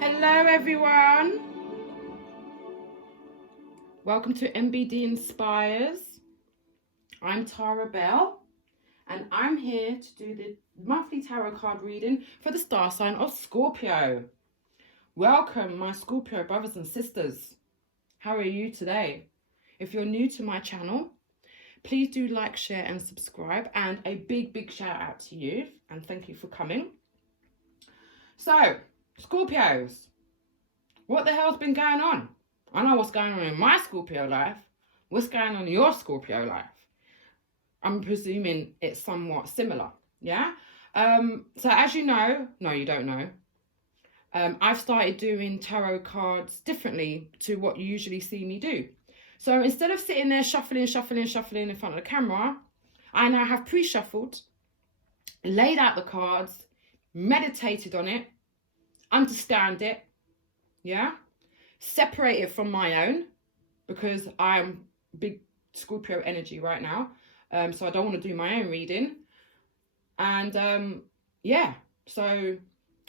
Hello everyone, welcome to MBD Inspires. I'm Tara Bell and I'm here to do the monthly tarot card reading for the star sign of Scorpio. Welcome my Scorpio brothers and sisters. How are you today? If you're new to my channel, please do like, share and subscribe, and a big shout out to you and thank you for coming. So Scorpios, what the hell's been going on? I know what's going on in my Scorpio life. What's going on in your Scorpio life? I'm presuming it's somewhat similar, yeah? So as you know, no, you don't know, I've started doing tarot cards differently to what you usually see me do. So instead of sitting there shuffling in front of the camera, I now have pre-shuffled, laid out the cards, meditated on it, understand it, yeah, separate it from my own, because I'm big Scorpio energy right now, so I don't want to do my own reading, and yeah, so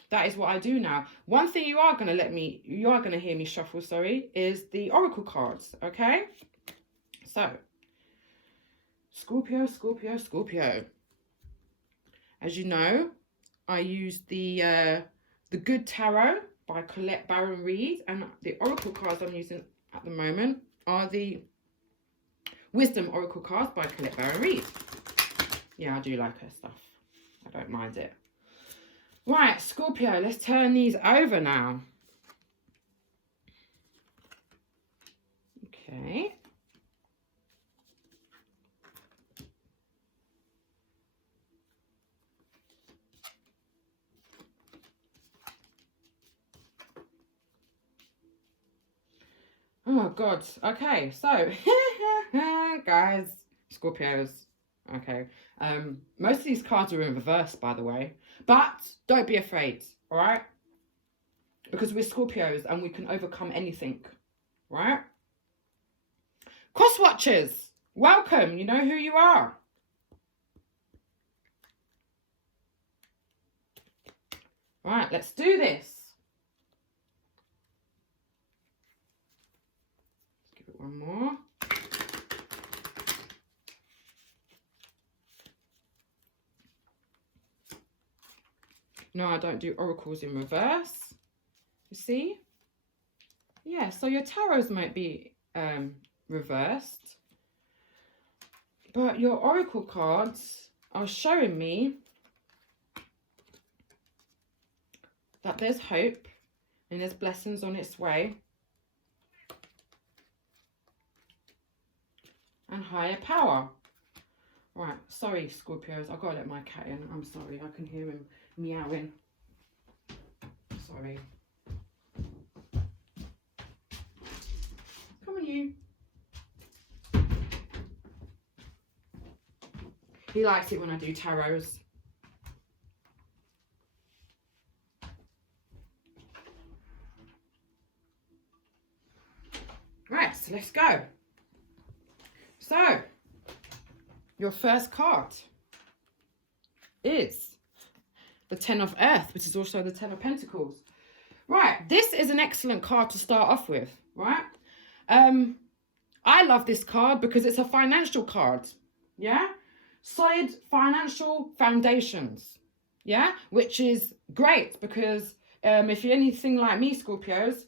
that is what I do now. One thing you are going to hear me shuffle, is the oracle cards, okay? So Scorpio. As you know, I use the Good Tarot by Colette Baron Reid, and the oracle cards I'm using at the moment are the Wisdom Oracle cards by Colette Baron Reid. Yeah, I do like her stuff. I don't mind it. Right, Scorpio, let's turn these over now. Okay. Oh God. Okay, so guys, Scorpios. Okay. Most of these cards are in reverse, by the way, but don't be afraid, all right? Because we're Scorpios and we can overcome anything, right? Cross watchers, welcome. You know who you are. Right, let's do this. One more. No, I don't do oracles in reverse. You see? Yeah, so your tarots might be reversed, but your oracle cards are showing me that there's hope and there's blessings on its way. And higher power. Right, sorry Scorpios, I've got to let my cat in. I'm sorry, I can hear him meowing. Sorry. Come on, you. He likes it when I do tarots. Right, so let's go. So, your first card is the Ten of Earth, which is also the Ten of Pentacles. Right, this is an excellent card to start off with, right? I love this card because it's a financial card, yeah? Solid financial foundations, yeah? Which is great because if you're anything like me, Scorpios,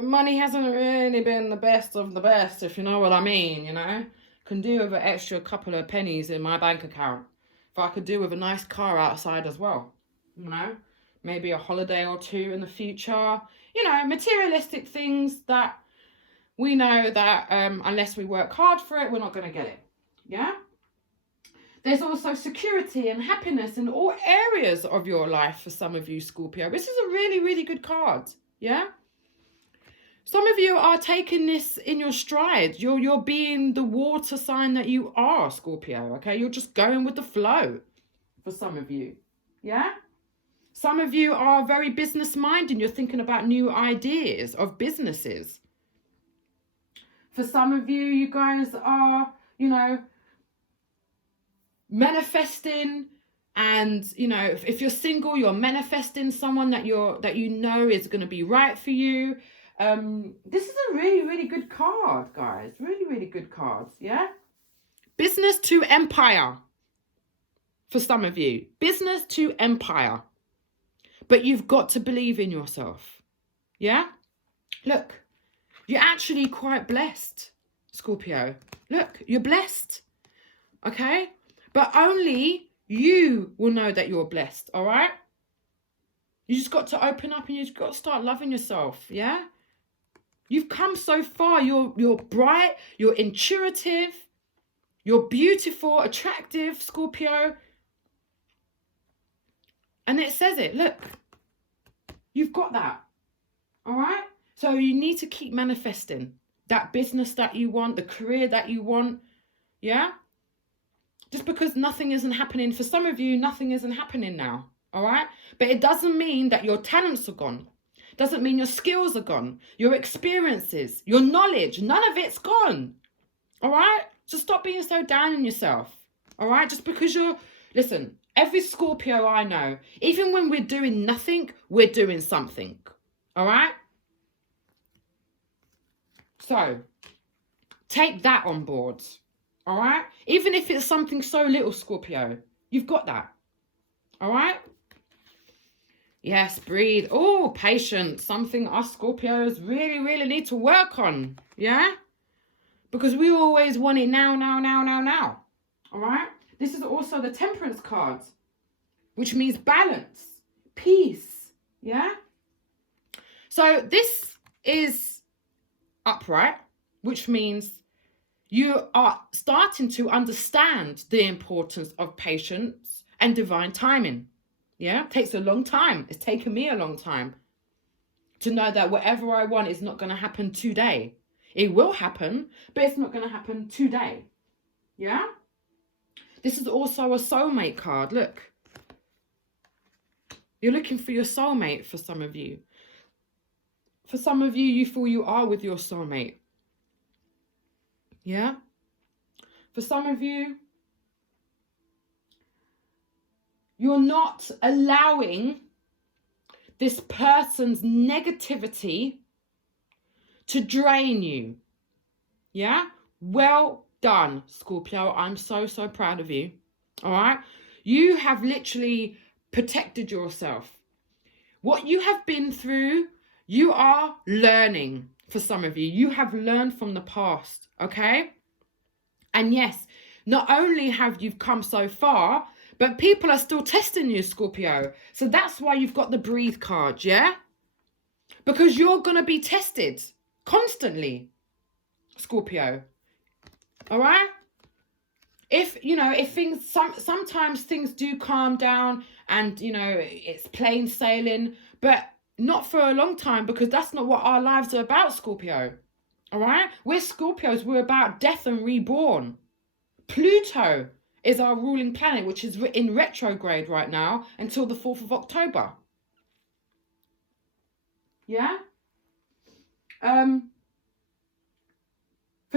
money hasn't really been the best of the best, if you know what I mean, you know? Can do with an extra couple of pennies in my bank account. If I could do with a nice car outside as well, you know? Maybe a holiday or two in the future. You know, materialistic things that we know that unless we work hard for it, we're not going to get it, yeah? There's also security and happiness in all areas of your life for some of you, Scorpio. This is a really good card, yeah? Some of you are taking this in your stride. You're being the water sign that you are, Scorpio, okay? You're just going with the flow for some of you, yeah? Some of you are very business-minded. You're thinking about new ideas of businesses. For some of you, you guys are, you know, manifesting And, you know, if you're single, you're manifesting someone that you know is going to be right for you. This is a really, really good card, guys. Really, really good cards, yeah? Business to empire for some of you. Business to empire. But you've got to believe in yourself, yeah? Look, you're actually quite blessed, Scorpio. Look, you're blessed, okay? But only you will know that you're blessed, all right? You just got to open up and you've got to start loving yourself, yeah? You've come so far. You're bright, you're intuitive, you're beautiful, attractive, Scorpio. And it says it, look. You've got that, all right? So you need to keep manifesting that business that you want, the career that you want, yeah? Just because nothing isn't happening, for some of you, nothing isn't happening now, all right? But it doesn't mean that your talents are gone. Doesn't mean your skills are gone. Your experiences, your knowledge, none of it's gone, all right? So stop being so down on yourself, all right? Just because listen, every Scorpio I know, even when we're doing nothing, we're doing something, all right? So take that on board. All right? Even if it's something so little, Scorpio, you've got that. All right? Yes, breathe. Oh, patience. Something us Scorpios really, really need to work on. Yeah? Because we always want it now, now, now, now, now. All right? This is also the Temperance card, which means balance, peace. Yeah? So this is upright, which means you are starting to understand the importance of patience and divine timing. Yeah, it takes a long time. It's taken me a long time to know that whatever I want is not going to happen today. It will happen, but it's not going to happen today. Yeah? This is also a soulmate card. Look. You're looking for your soulmate for some of you. For some of you, you feel you are with your soulmate. Yeah? For some of you, you're not allowing this person's negativity to drain you. Yeah? Well done, Scorpio. I'm so, so proud of you. All right? You have literally protected yourself. What you have been through, you are learning. For some of you, you have learned from the past, okay? And yes, not only have you come so far, but people are still testing you, Scorpio. So that's why you've got the breathe card, yeah? Because you're going to be tested constantly, Scorpio. All right? If things, sometimes things do calm down and, it's plain sailing, but not for a long time, because that's not what our lives are about, Scorpio. All right? We're Scorpios. We're about death and reborn. Pluto is our ruling planet, which is in retrograde right now until the 4th of October. Yeah? For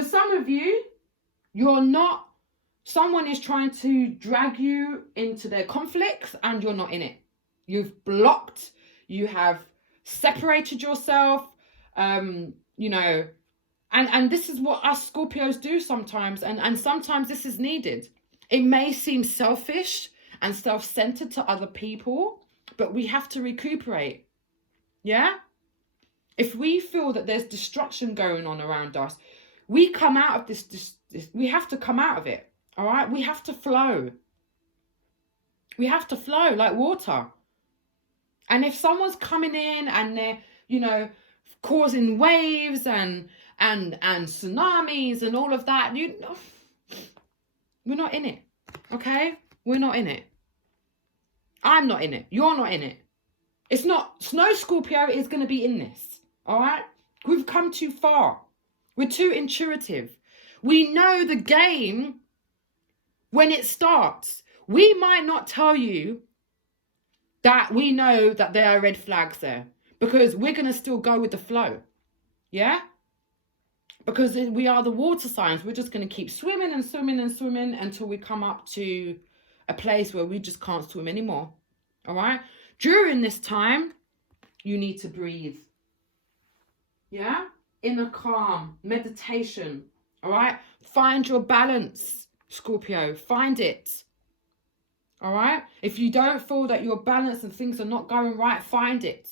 some of you, someone is trying to drag you into their conflicts and you're not in it. You've blocked, you have separated yourself, and this is what us Scorpios do sometimes, and sometimes this is needed. It may seem selfish and self-centered to other people, but we have to recuperate. Yeah? If we feel that there's destruction going on around us, we come out of this, we have to come out of it. All right? We have to flow. We have to flow like water. And if someone's coming in and they're, causing waves and tsunamis and all of that, we're not in it. Okay? We're not in it. I'm not in it. You're not in it. It's not. Snow Scorpio is going to be in this. All right? We've come too far. We're too intuitive. We know the game when it starts. We might not tell you that we know that there are red flags there, because we're going to still go with the flow. Yeah? Because we are the water signs. We're just going to keep swimming and swimming and swimming until we come up to a place where we just can't swim anymore. All right? During this time, you need to breathe. Yeah? Inner calm, meditation. All right? Find your balance, Scorpio. Find it. All right? If you don't feel that you're balanced and things are not going right, find it.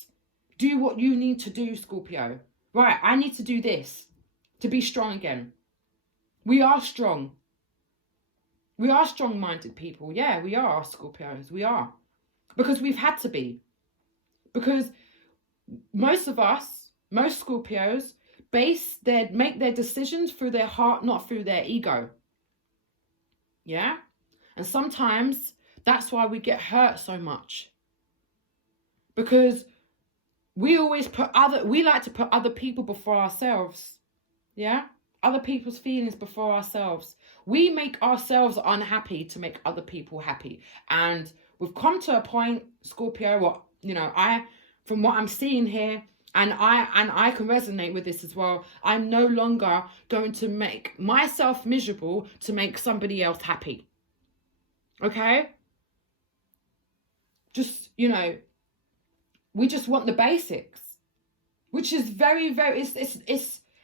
Do what you need to do, Scorpio. Right, I need to do this to be strong again. We are strong. We are strong-minded people. Yeah, we are, Scorpios. We are. Because we've had to be. Because most of us, most Scorpios, make their decisions through their heart, not through their ego. Yeah? And sometimes that's why we get hurt so much. Because we always we like to put other people before ourselves. Yeah? Other people's feelings before ourselves. We make ourselves unhappy to make other people happy. And we've come to a point, Scorpio, from what I'm seeing here, and I can resonate with this as well. I'm no longer going to make myself miserable to make somebody else happy. Okay? Just, we just want the basics, which is very, very,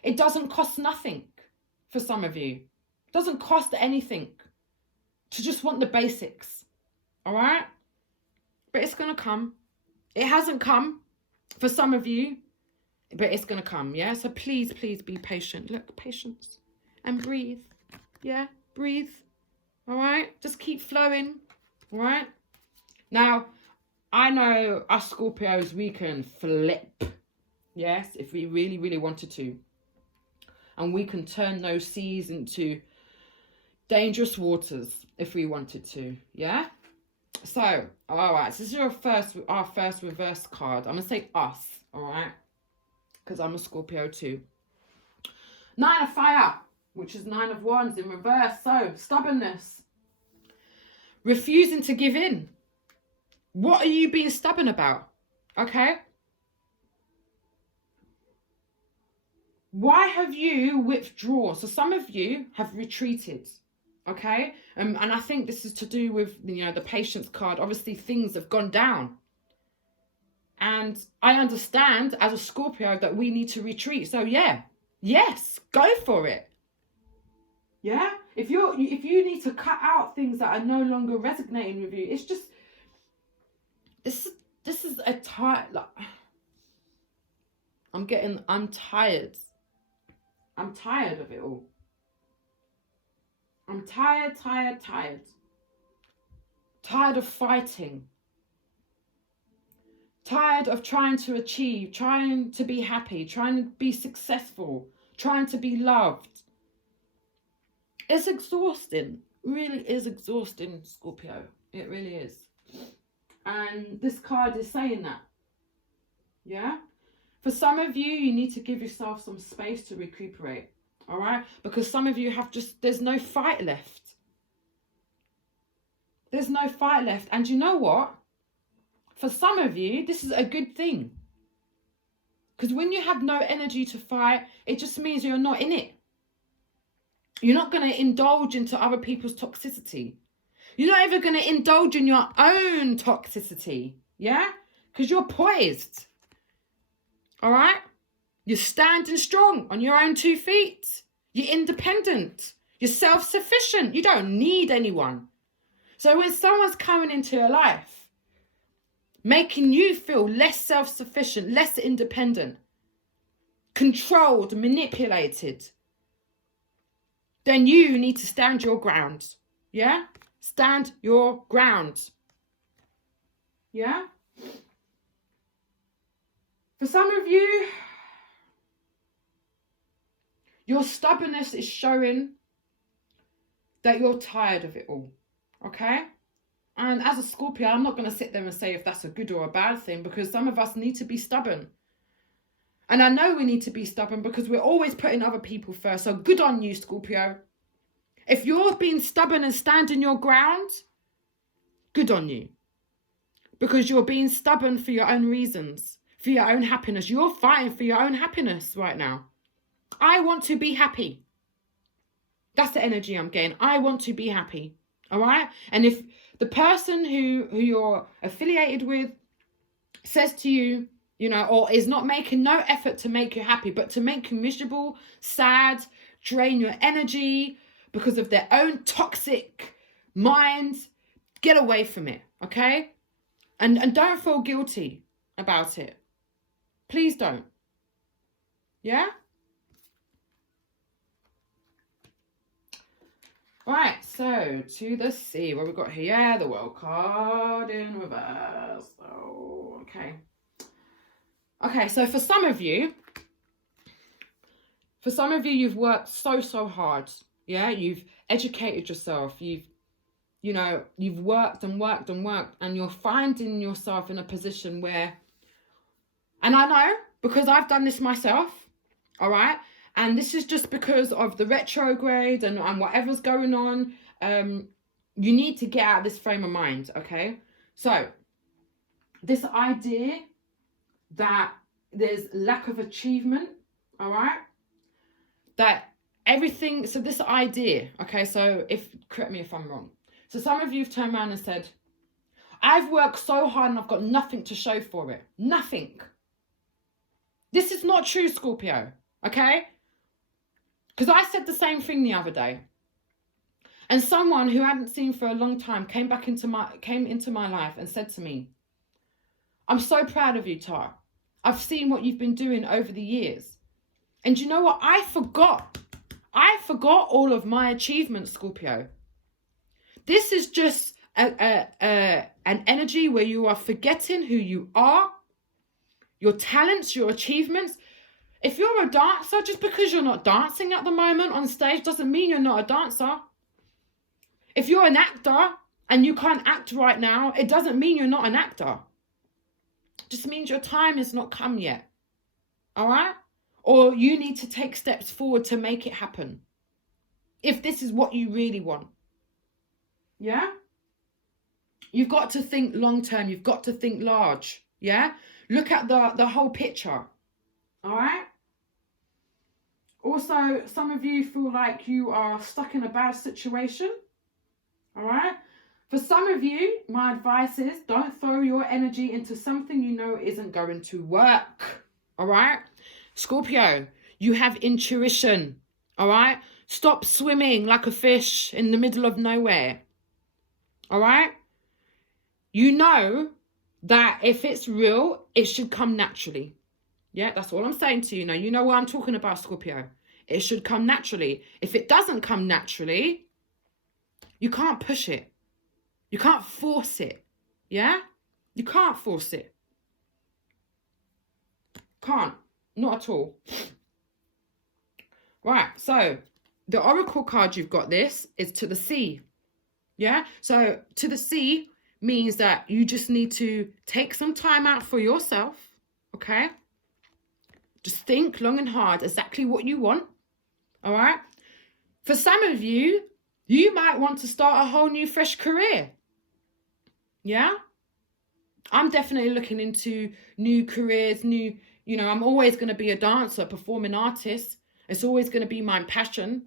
it doesn't cost nothing for some of you. It doesn't cost anything to just want the basics. All right? But it's going to come. It hasn't come for some of you, but it's going to come. Yeah? So please, please be patient. Look, patience. And breathe. Yeah? Breathe. All right? Just keep flowing. All right? Now, I know us Scorpios, we can flip. Yes, if we really, really wanted to. And we can turn those seas into dangerous waters if we wanted to. Yeah? So, all right. So this is our first reverse card. I'm going to say us. All right? Because I'm a Scorpio too. 9 of Fire, which is 9 of Wands in reverse. So, stubbornness. Refusing to give in. What are you being stubborn about? Okay? Why have you withdrawn? So some of you have retreated. Okay? And I think this is to do with, the patience card. Obviously, things have gone down. And I understand as a Scorpio that we need to retreat. So yeah, yes, go for it. Yeah? If you need to cut out things that are no longer resonating with you, it's just, this is a tired, I'm tired. I'm tired of it all. I'm tired. Tired of fighting. Tired of trying to achieve, trying to be happy, trying to be successful, trying to be loved. It's exhausting. It really is exhausting, Scorpio. It really is. And this card is saying that. Yeah? For some of you, you need to give yourself some space to recuperate. All right? Because some of you there's no fight left. There's no fight left. And you know what? For some of you, this is a good thing. Because when you have no energy to fight, it just means you're not in it. You're not going to indulge into other people's toxicity. You're not even going to indulge in your own toxicity. Yeah? Because you're poised. All right? You're standing strong on your own 2 feet. You're independent. You're self-sufficient. You don't need anyone. So when someone's coming into your life, making you feel less self-sufficient, less independent, controlled, manipulated, then you need to stand your ground. Yeah? Stand your ground. Yeah? For some of you, your stubbornness is showing that you're tired of it all. Okay? And as a Scorpio, I'm not going to sit there and say if that's a good or a bad thing, because some of us need to be stubborn. And I know we need to be stubborn because we're always putting other people first. So good on you, Scorpio. If you're being stubborn and standing your ground, good on you. Because you're being stubborn for your own reasons, for your own happiness. You're fighting for your own happiness right now. I want to be happy. That's the energy I'm getting. I want to be happy. All right. And if the person who you're affiliated with says to you, you know, or is not making no effort to make you happy, but to make you miserable, sad, drain your energy because of their own toxic minds, get away from it, okay? And don't feel guilty about it. Please don't. Yeah? All right, so to the sea. What we got here? Yeah, the World card in reverse. Oh, okay. Okay, so for some of you, you've worked so hard. Yeah, you've educated yourself. You've worked and worked and worked, and you're finding yourself in a position where, and I know because I've done this myself, all right? And this is just because of the retrograde and whatever's going on. You need to get out of this frame of mind, okay? So, this idea that there's lack of achievement, all right? That everything, so this idea, okay, so correct me if I'm wrong. So some of you have turned around and said, I've worked so hard and I've got nothing to show for it. Nothing. This is not true, Scorpio, okay? Because I said the same thing the other day. And someone who I hadn't seen for a long time came into my life and said to me, I'm so proud of you, Tar. I've seen what you've been doing over the years. And you know what? I forgot all of my achievements, Scorpio. This is just an energy where you are forgetting who you are, your talents, your achievements. If you're a dancer, just because you're not dancing at the moment on stage doesn't mean you're not a dancer. If you're an actor and you can't act right now, it doesn't mean you're not an actor. It just means your time has not come yet. All right? Or you need to take steps forward to make it happen. If this is what you really want. Yeah? You've got to think long term. You've got to think large. Yeah? Look at the whole picture. All right? Also, some of you feel like you are stuck in a bad situation. All right? For some of you, my advice is don't throw your energy into something you know isn't going to work. All right? Scorpio, you have intuition. All right? Stop swimming like a fish in the middle of nowhere. All right? You know that if it's real, it should come naturally. Yeah, that's all I'm saying to you now. You know what I'm talking about, Scorpio. It should come naturally. If it doesn't come naturally, you can't push it. You can't force it. Yeah? You can't force it. Can't. Not at all. Right, so the oracle card you've got this is to the sea. Yeah? So to the sea means that you just need to take some time out for yourself. Okay? Just think long and hard exactly what you want. All right? For some of you, you might want to start a whole new fresh career. Yeah? I'm definitely looking into new careers, I'm always going to be a dancer, performing artist. It's always going to be my passion.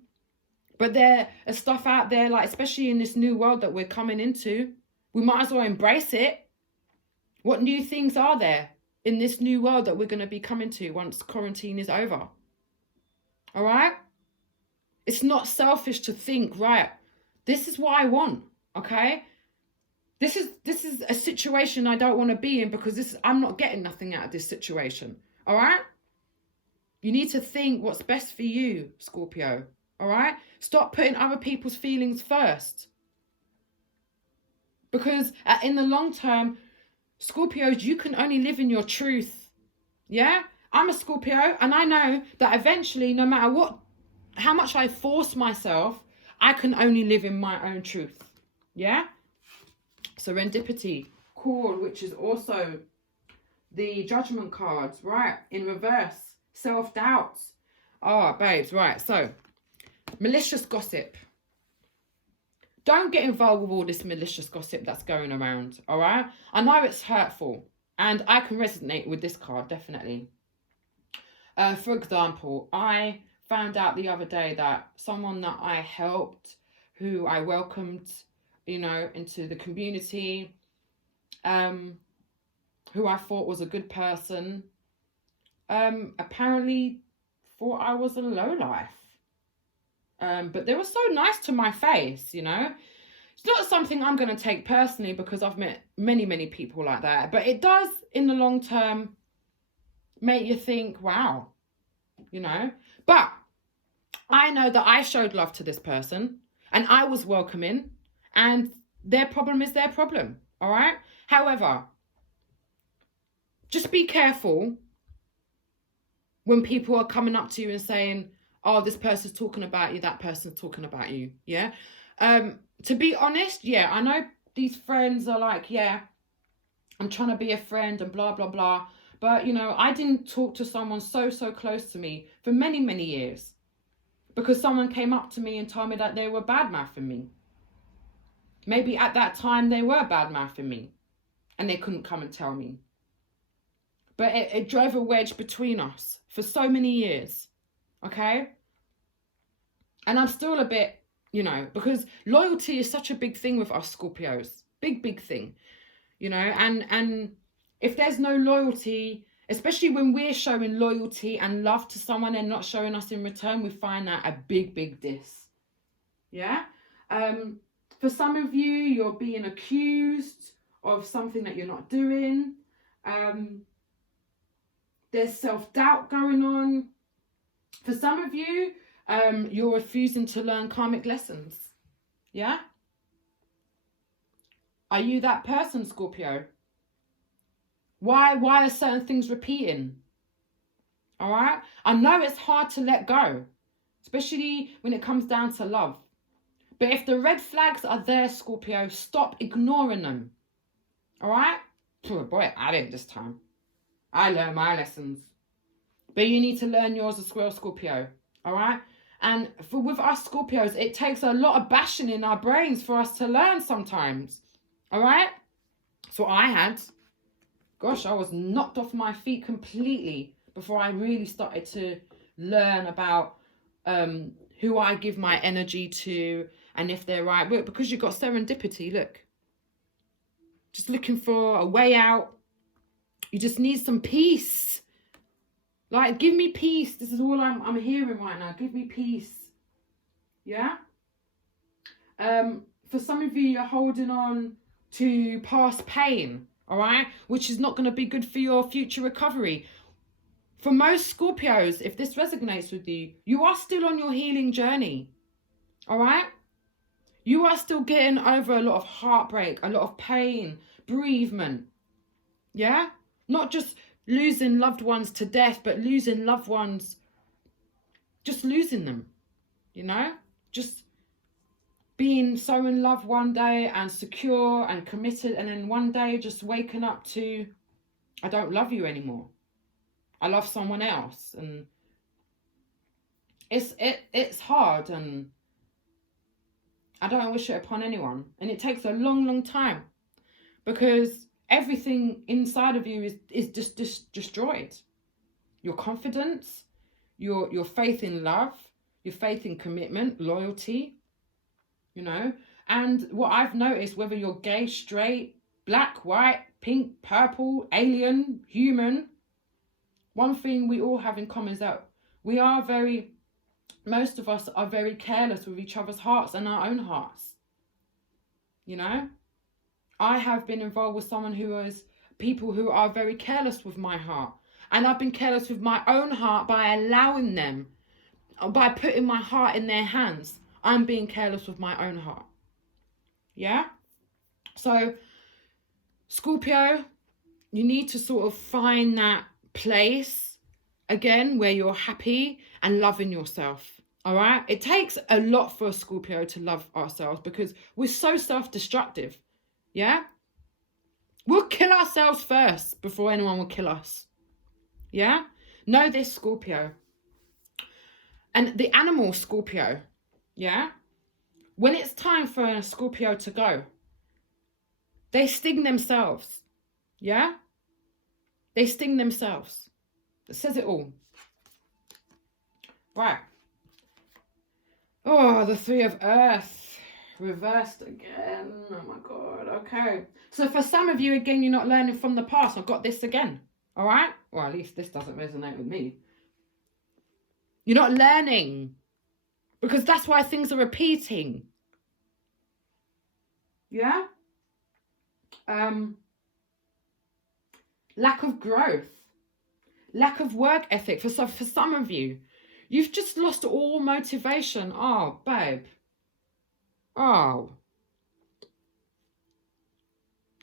But there is stuff out there, like especially in this new world that we're coming into, we might as well embrace it. What new things are there in this new world that we're going to be coming to once quarantine is over? All right? It's not selfish to think, right, this is what I want, okay? This is a situation I don't want to be in because I'm not getting nothing out of this situation. All right? You need to think what's best for you, Scorpio. All right? Stop putting other people's feelings first. Because in the long term, Scorpios, you can only live in your truth. Yeah? I'm a Scorpio and I know that eventually, no matter how much I force myself, I can only live in my own truth. Yeah? Serendipity, cord, which is also the judgment cards, right? In reverse, self-doubt. Oh, babes, right. So, malicious gossip. Don't get involved with all this malicious gossip that's going around, all right? I know it's hurtful, and I can resonate with this card, definitely. For example, I found out the other day that someone that I helped, who I welcomed, you know, into the community, who I thought was a good person, apparently thought I was a lowlife. But they were so nice to my face, you know. It's not something I'm going to take personally because I've met many, many people like that. But it does, in the long term, make you think, wow, you know. But I know that I showed love to this person and I was welcoming, and their problem is their problem, all right? However, just be careful when people are coming up to you and saying, oh, this person's talking about you, that person's talking about you, yeah? To be honest, yeah, I know these friends are like, yeah, I'm trying to be a friend and blah, blah, blah. But, you know, I didn't talk to someone so close to me for many, many years because someone came up to me and told me that they were bad-mouthing me. Maybe at that time they were bad-mouthing me and they couldn't come and tell me. But it drove a wedge between us for so many years, okay? And I'm still a bit, you know, because loyalty is such a big thing with us Scorpios. Big thing, you know? And if there's no loyalty, especially when we're showing loyalty and love to someone and not showing us in return, we find that a big diss, yeah? For some of you, you're being accused of something that you're not doing. There's self-doubt going on. For some of you, you're refusing to learn karmic lessons. Yeah? Are you that person, Scorpio? Why are certain things repeating? All right? I know it's hard to let go, especially when it comes down to love. But if the red flags are there, Scorpio, stop ignoring them. All right? Oh boy, I didn't this time. I learned my lessons. But you need to learn yours as well, Scorpio. All right? And with us Scorpios, it takes a lot of bashing in our brains for us to learn sometimes. All right? So I had. Gosh, I was knocked off my feet completely before I really started to learn about who I give my energy to and if they're right. But because you've got serendipity, look. Just looking for a way out. You just need some peace. Like, give me peace. This is all I'm hearing right now. Give me peace. Yeah? For some of you, you're holding on to past pain, all right? Which is not going to be good for your future recovery. For most Scorpios, if this resonates with you, you are still on your healing journey, all right? You are still getting over a lot of heartbreak, a lot of pain, bereavement, yeah? Not just losing loved ones to death, but losing loved ones, just losing them, you know? Just being so in love one day and secure and committed, and then one day just waking up to, I don't love you anymore. I love someone else. And it's hard, and I don't wish it upon anyone. And it takes a long time because everything inside of you is just destroyed. Your confidence, your faith in love, your faith in commitment, loyalty, you know. And what I've noticed, whether you're gay, straight, black, white, pink, purple, alien, human, one thing we all have in common is that most of us are very careless with each other's hearts and our own hearts, you know. I have been involved with people who are very careless with my heart. And I've been careless with my own heart by allowing them, by putting my heart in their hands. I'm being careless with my own heart. Yeah? So, Scorpio, you need to sort of find that place again where you're happy and loving yourself. All right? It takes a lot for a Scorpio to love ourselves because we're so self-destructive. Yeah? We'll kill ourselves first before anyone will kill us. Yeah? Know this, Scorpio. And the animal Scorpio, yeah? When it's time for a Scorpio to go, they sting themselves. Yeah? They sting themselves. It says it all. Right. Oh, the Three of Earth. Reversed again. Oh my God. Okay. So for some of you, again, you're not learning from the past. I've got this again. All right? Well, at least this doesn't resonate with me. You're not learning because that's why things are repeating. Yeah? Lack of growth. Lack of work ethic. For some of you, you've just lost all motivation. Oh, babe. Oh.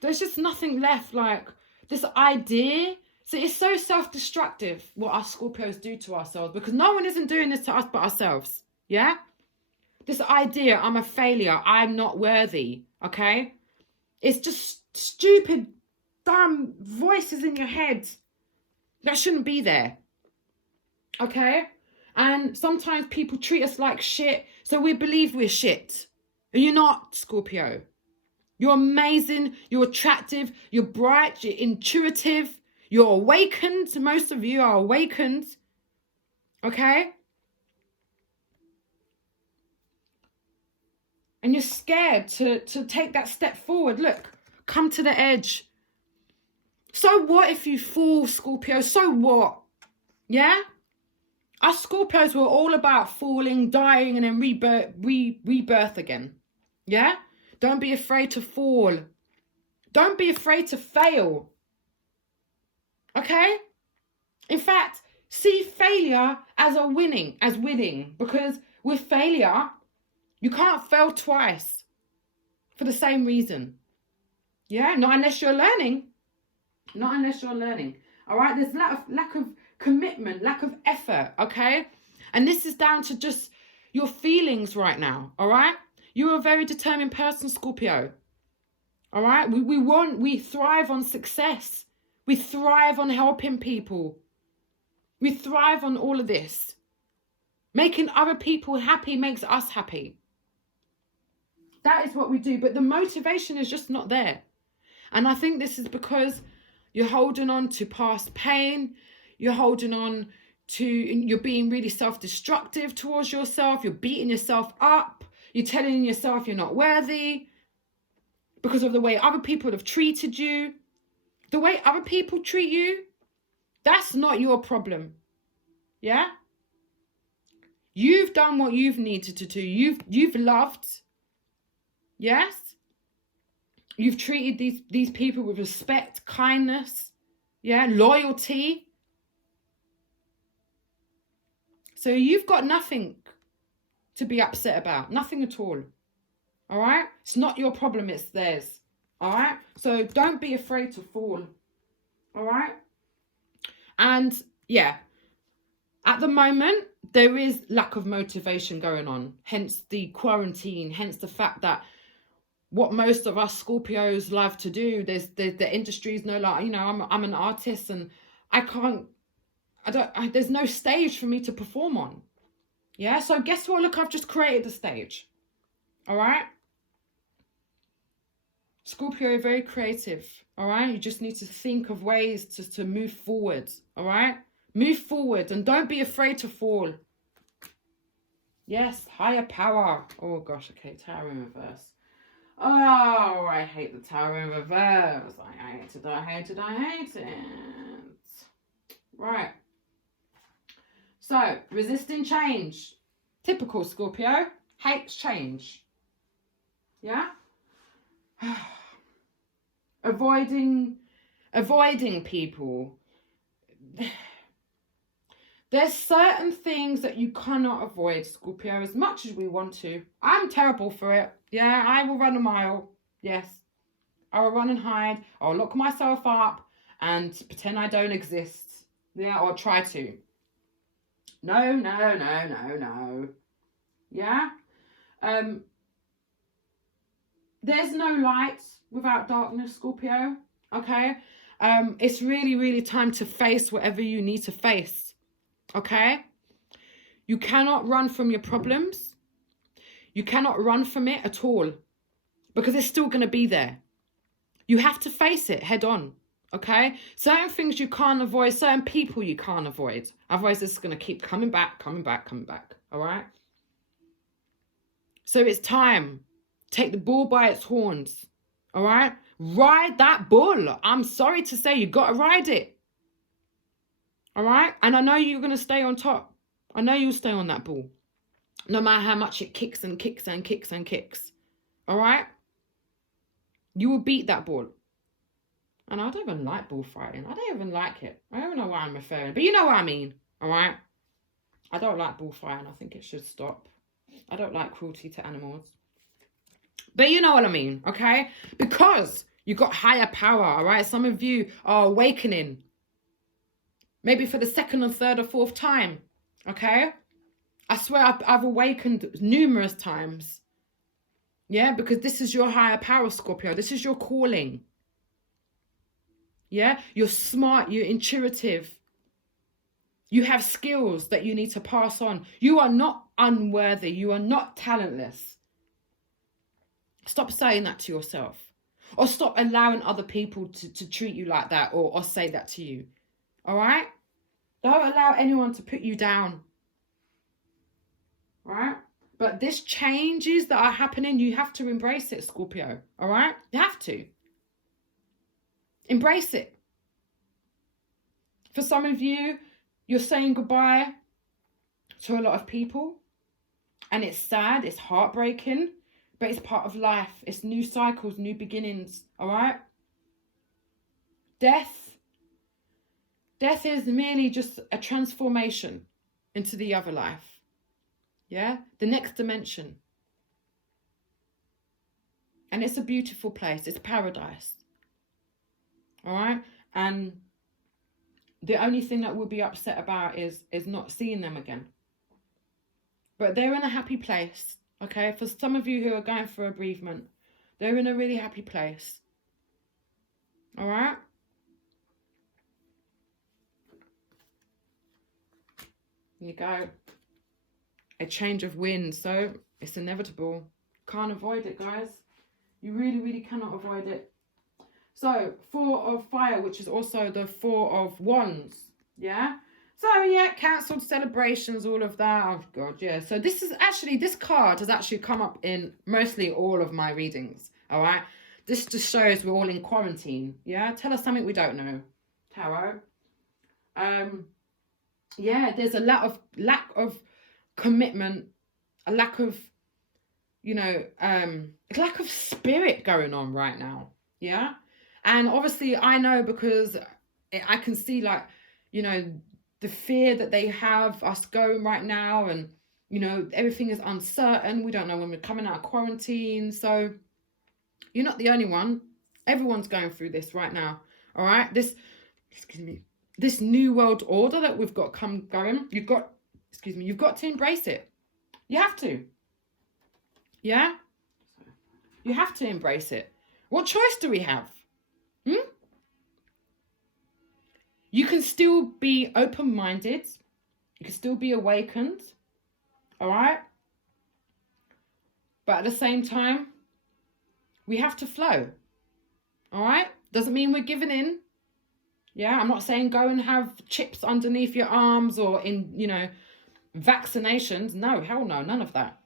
There's just nothing left. Like, this idea. So it's so self-destructive what us Scorpios do to ourselves, because no one isn't doing this to us but ourselves. Yeah? This idea, I'm a failure, I'm not worthy. Okay? It's just stupid, dumb voices in your head that shouldn't be there. Okay? And sometimes people treat us like shit, so we believe we're shit. And you're not, Scorpio. You're amazing, you're attractive, you're bright, you're intuitive, you're awakened. Most of you are awakened. Okay? And you're scared to take that step forward. Look, come to the edge. So what if you fall, Scorpio? So what? Yeah? Us Scorpios were all about falling, dying, and then rebirth again. Yeah? Don't be afraid to fall. Don't be afraid to fail. Okay? In fact, see failure as winning. Because with failure, you can't fail twice for the same reason. Yeah? Not unless you're learning. Not unless you're learning. All right? There's lack of commitment, lack of effort. Okay? And this is down to just your feelings right now. All right? You're a very determined person, Scorpio. All right? We thrive on success. We thrive on helping people. We thrive on all of this. Making other people happy makes us happy. That is what we do. But the motivation is just not there. And I think this is because you're holding on to past pain. You're holding on to, you're being really self-destructive towards yourself. You're beating yourself up. You're telling yourself you're not worthy because of the way other people have treated you. The way other people treat you, that's not your problem. Yeah? You've done what you've needed to do. You've loved. Yes? You've treated these people with respect, kindness, yeah, loyalty. So you've got nothing to be upset about. Nothing at all. All right? It's not your problem, it's theirs. All right? So don't be afraid to fall. All right? And yeah, at the moment, there is lack of motivation going on. Hence the quarantine, hence the fact that what most of us Scorpios love to do, the industry's no, like, you know, I'm an artist and there's no stage for me to perform on. Yeah, so guess what? Look, I've just created the stage. All right? Scorpio, very creative. All right? You just need to think of ways to move forward. All right? Move forward and don't be afraid to fall. Yes, higher power. Oh, gosh, okay, Tower in reverse. Oh, I hate the Tower in reverse. I hate it, I hate it, I hate it. Right. So, resisting change. Typical Scorpio. Hates change. Yeah? Avoiding people. There's certain things that you cannot avoid, Scorpio, as much as we want to. I'm terrible for it. Yeah, I will run a mile. Yes. I will run and hide. I'll lock myself up and pretend I don't exist. Yeah, or try to. No. Yeah? There's no light without darkness, Scorpio. Okay? It's really, really time to face whatever you need to face. Okay? You cannot run from your problems. You cannot run from it at all. Because it's still going to be there. You have to face it head on. Okay? Certain things you can't avoid. Certain people you can't avoid. Otherwise, it's going to keep coming back. All right? So it's time Take the bull by its horns. All right? Ride that bull. I'm sorry to say, you got to ride it. All right? And I know you're going to stay on top. I know you'll stay on that bull. No matter how much it kicks and kicks and kicks and kicks. All right? You will beat that bull. And I don't even like bullfighting. I don't even like it. I don't know why I'm referring. But you know what I mean. All right? I don't like bullfighting. I think it should stop. I don't like cruelty to animals. But you know what I mean, okay? Because you got higher power, all right? Some of you are awakening. Maybe for the second or third or fourth time, okay? I swear I've awakened numerous times. Yeah, because this is your higher power, Scorpio. This is your calling. Yeah, you're smart, you're intuitive. You have skills that you need to pass on. You are not unworthy. You are not talentless. Stop saying that to yourself. Or stop allowing other people to treat you like that or say that to you. All right? Don't allow anyone to put you down. All right? But this changes that are happening, you have to embrace it, Scorpio. All right? You have to. Embrace it. For some of you, you're saying goodbye to a lot of people. And it's sad, it's heartbreaking, but it's part of life. It's new cycles, new beginnings, all right? Death is merely just a transformation into the other life. Yeah? The next dimension. And it's a beautiful place. It's paradise. All right? And the only thing that we'll be upset about is not seeing them again. But they're in a happy place, okay? For some of you who are going through a bereavement, they're in a really happy place. All right? There you go. A change of wind, so it's inevitable. Can't avoid it, guys. You really, really cannot avoid it. So, 4 of fire, which is also the 4 of wands, yeah? So, yeah, cancelled celebrations, all of that. Oh, God, yeah. So, this card has actually come up in mostly all of my readings, all right? This just shows we're all in quarantine, yeah? Tell us something we don't know, Tarot. Yeah, there's a lack of commitment, a lack of, a lack of spirit going on right now, yeah? And obviously, I know because I can see, the fear that they have us going right now, and everything is uncertain. We don't know when we're coming out of quarantine. So you're not the only one. Everyone's going through this right now. All right, this new world order that we've got going. You've got to embrace it. You have to. Yeah, you have to embrace it. What choice do we have? You can still be open-minded. You can still be awakened. All right? But at the same time, we have to flow. All right? Doesn't mean we're giving in. Yeah? I'm not saying go and have chips underneath your arms or in, vaccinations. No, hell no. None of that.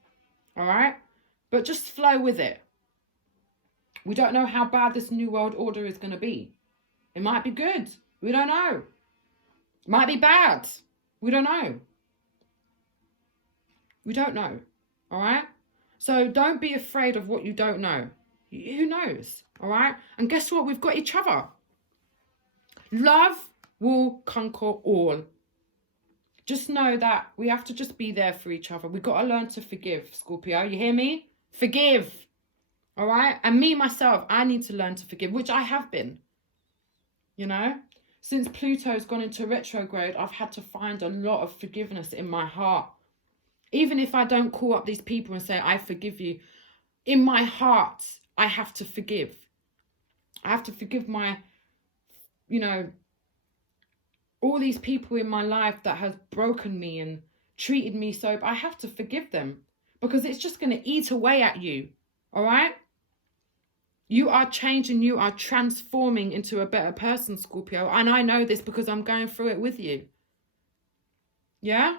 All right? But just flow with it. We don't know how bad this new world order is going to be. It might be good. We don't know. It might be bad. We don't know. We don't know. All right? So don't be afraid of what you don't know. Who knows? All right? And guess what? We've got each other. Love will conquer all. Just know that we have to just be there for each other. We've got to learn to forgive, Scorpio. You hear me? Forgive. All right? And me, myself, I need to learn to forgive, which I have been. Since Pluto's gone into retrograde, I've had to find a lot of forgiveness in my heart. Even if I don't call up these people and say, I forgive you, in my heart, I have to forgive. I have to forgive my, all these people in my life that has broken me and treated me so, I have to forgive them because it's just going to eat away at you. All right? You are changing, you are transforming into a better person, Scorpio. And I know this because I'm going through it with you. Yeah?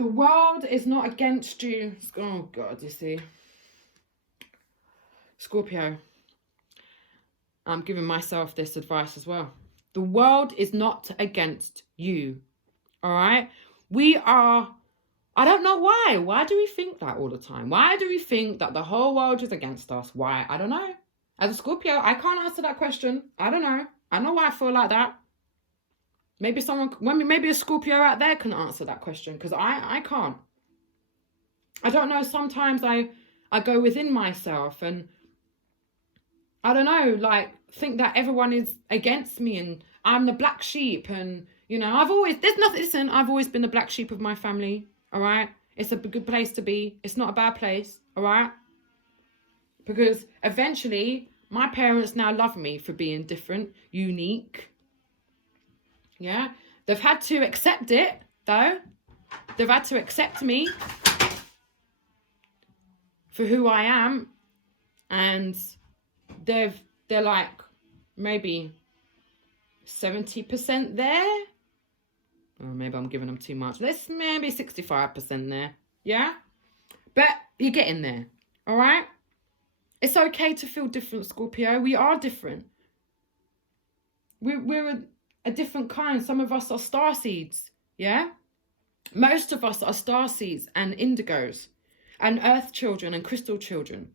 The world is not against you. Oh, God, you see. Scorpio. I'm giving myself this advice as well. The world is not against you. All right? We are... I don't know why. Why do we think that all the time? Why do we think that the whole world is against us? Why? I don't know. As a Scorpio, I can't answer that question. I don't know. I know why I feel like that. Maybe maybe a Scorpio out there can answer that question, because I can't. I don't know. Sometimes I go within myself and I don't know, like, think that everyone is against me and I'm the black sheep. And, you know, I've always been the black sheep of my family. All right. It's a good place to be. It's not a bad place. All right. Because eventually my parents now love me for being different, unique. Yeah. They've had to accept it, though. They've had to accept me for who I am. And they're like maybe 70% there. Or maybe I'm giving them too much. There's maybe 65% there. Yeah? But you're getting there. All right? It's okay to feel different, Scorpio. We are different. We're a different kind. Some of us are starseeds. Yeah? Most of us are starseeds and indigos and earth children and crystal children.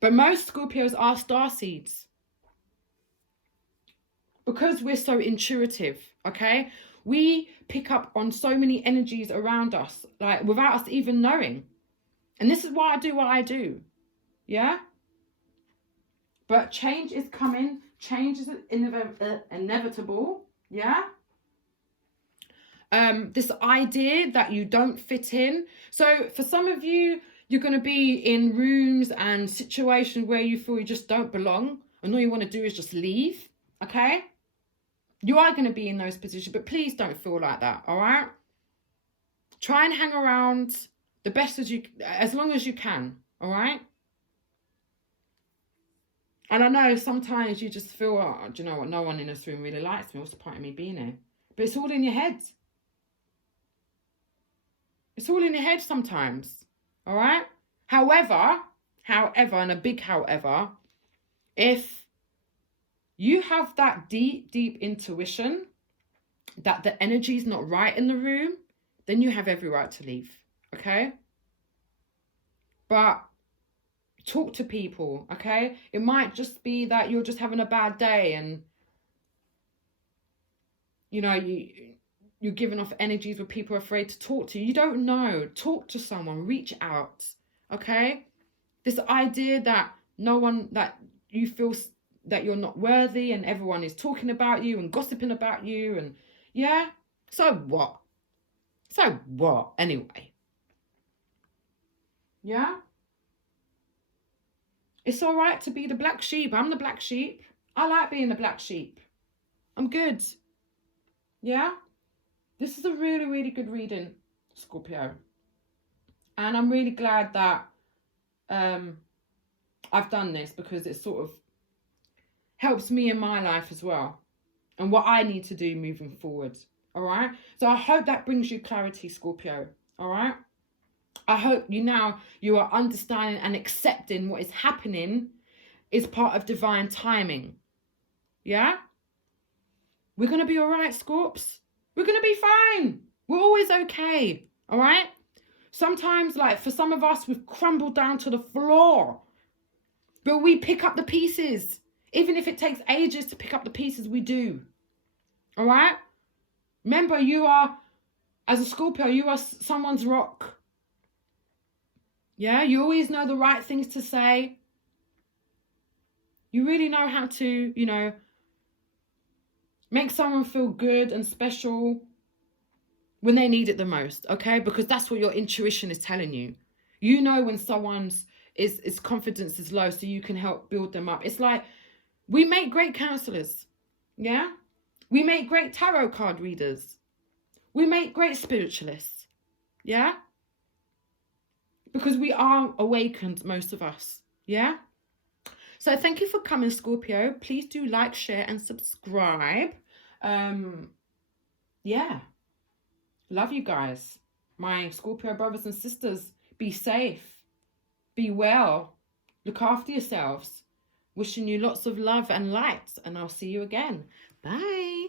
But most Scorpios are starseeds. Because we're so intuitive, okay? We pick up on so many energies around us, like, without us even knowing. And this is why I do what I do. Yeah? But change is coming. Change is inevitable. Yeah? This idea that you don't fit in. So for some of you, you're going to be in rooms and situations where you feel you just don't belong. And all you want to do is just leave. Okay? You are going to be in those positions, but please don't feel like that, all right? Try and hang around the best as long as you can, all right? And I know sometimes you just feel, oh, do you know what? No one in this room really likes me. What's the point of me being here? But it's all in your head. It's all in your head sometimes, all right? However, and a big however, if you have that deep intuition that the energy is not right in the room, then you have every right to leave, okay? But talk to people, okay? It might just be that you're just having a bad day and, you know, you're giving off energies where people are afraid to talk to you. You don't know. Talk to someone. Reach out, okay? This idea that that you feel that you're not worthy and everyone is talking about you and gossiping about you and, yeah, so what? So what, anyway? Yeah? It's all right to be the black sheep. I'm the black sheep. I like being the black sheep. I'm good. Yeah? This is a really, really good reading, Scorpio. And I'm really glad that I've done this, because it sort of helps me in my life as well and what I need to do moving forward. All right. So I hope that brings you clarity, Scorpio. All right. I hope you are understanding and accepting what is happening is part of divine timing. Yeah. We're going to be all right, Scorps. We're going to be fine. We're always okay. All right. Sometimes, like, for some of us, we've crumbled down to the floor, but we pick up the pieces. Even if it takes ages to pick up the pieces, we do. All right? Remember, as a Scorpio, you are someone's rock. Yeah? You always know the right things to say. You really know how to, you know, make someone feel good and special when they need it the most, okay? Because that's what your intuition is telling you. You know when someone's confidence is low, so you can help build them up. It's like, we make great counselors, yeah? We make great tarot card readers. We make great spiritualists, yeah? Because we are awakened, most of us, yeah? So thank you for coming, Scorpio. Please do like, share, and subscribe. Yeah. Love you guys. my Scorpio brothers and sisters, be safe, be well, look after yourselves. Wishing you lots of love and light, and I'll see you again. Bye.